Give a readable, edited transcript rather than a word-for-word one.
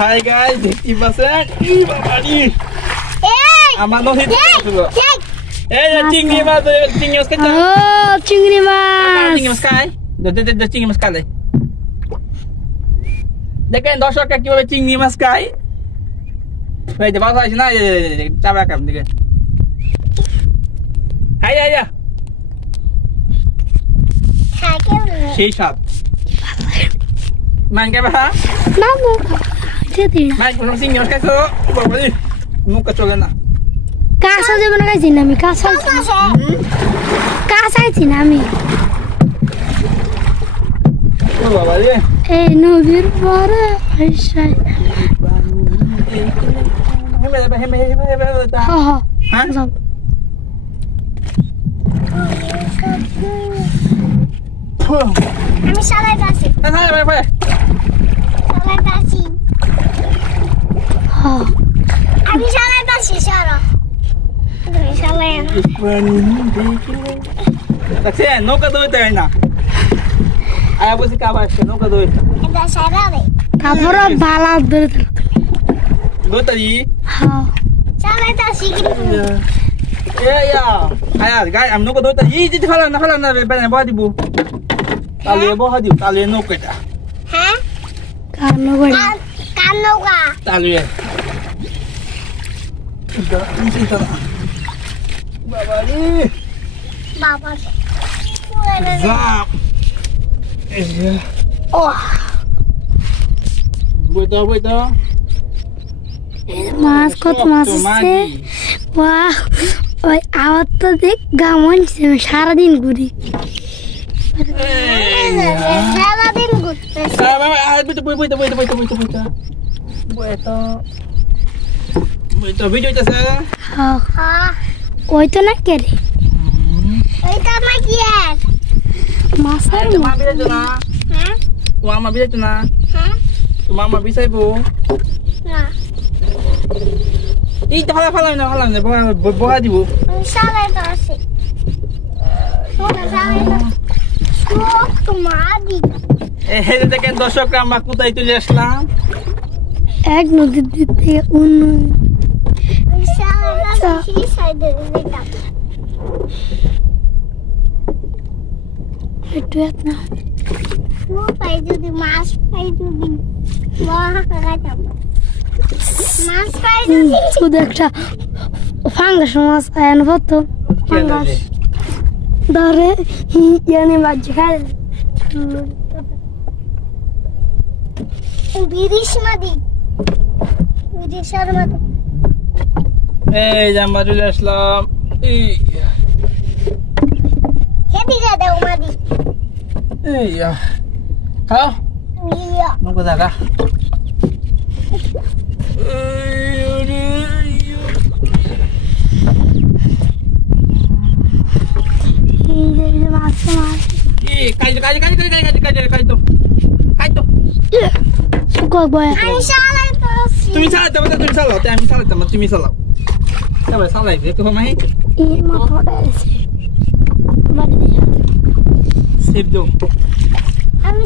Hi guys দেখতে পাচ্ছেন ই বাবা নি আমার নদীতে এই চিংড়ি মাছ খাইছো ও চিংড়ি মাছ খাই চিংড়ি মাছ খাই দেখেন দর্শকরা কিভাবে চিংড়ি মাছ খায় এই যে বাস আছে না চাপড়া কাম দিকে হাই হাই সেই সাত মান কেবা না যেতে মান কোন চিংড়ি মাছ খাইছো বাবা রে মুখ চলে না কাঁচা দেব না খাইছি না আমি কাঁচা খাইছি না আমি ও বাবা রে এই নদীর পরে আইসাই হেমে হ্যাঁ যাও আমি শালায় যাচ্ছি হ্যাঁ আমি শালায় যাচ্ছি সারা তুমি শালায় দেখছেন নৌকা দইতে হয় না আয়া বসে কাবার আসছে নৌকা দইতে এটা সারা রে কাপড় বালা ধরে দইতারি হ্যাঁ শালায় যাচ্ছি আয়া গাই আমি নৌকা দইতারি এই যে খালা না বেনে বহা দিব তালে বহা দিব তালে নৌকাটা হ্যাঁ কান্নগড়া তালে বাবা রে বাবা Zap. Buito. মাছ কত মাছ আছে বাহ ওই আওয়াজ তো দেখ গামন সারাদিন ঘুরি সারাদিন ঘুরতে Buito video আছে হ্যাঁ হ্যাঁ ওই তো না কে রে ওইটা মা কি আর মাছ আর মা বিলে না হ্যাঁ মা বিলে না হ্যাঁ মা বিসাইবো না এই তো ফালা না বহা দিব শালায় যাচ্ছি এই দেখেন দর্শকরা আমরা কোথায় চলে আসলাম এক নদীর দিক থেকে অন্য একটু না যদি মাছ পাই যদি মাছ পাই শুধু একটা ফাঙ্গাস মাছ আনবো তো ফাঙ্গাস ধরে ইয়ানি মাছ খায় বিরিশমাদি বিরিশার মতো এই যে আমরা চলে আসলাম হেদিকে দাও মাদি এই খাও ইয়া নৌকা জায়গা মাছ মাছ কাই তো শুকো বয় আমি শালায় যাচ্ছি তুমি চালাতে পারো তুমি চালাও আমি চালাতে পারো তুমি চালাও এবার চালাই দেখো মাই এই মাথাটা আছে বাড়ি দিয়া সেভ দাও আমি